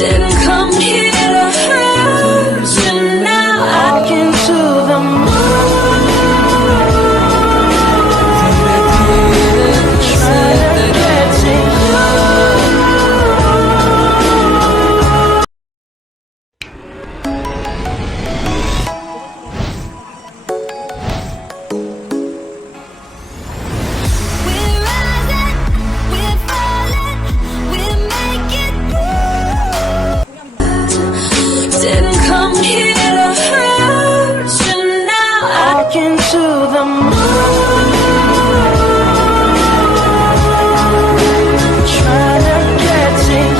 Didn't come here to hurt you. Now I can to the moon. Trying to get to you. We're rising, we're falling, we'll make it through. Didn't come here to hurt you. Now I can to the moon. Trying to get to you.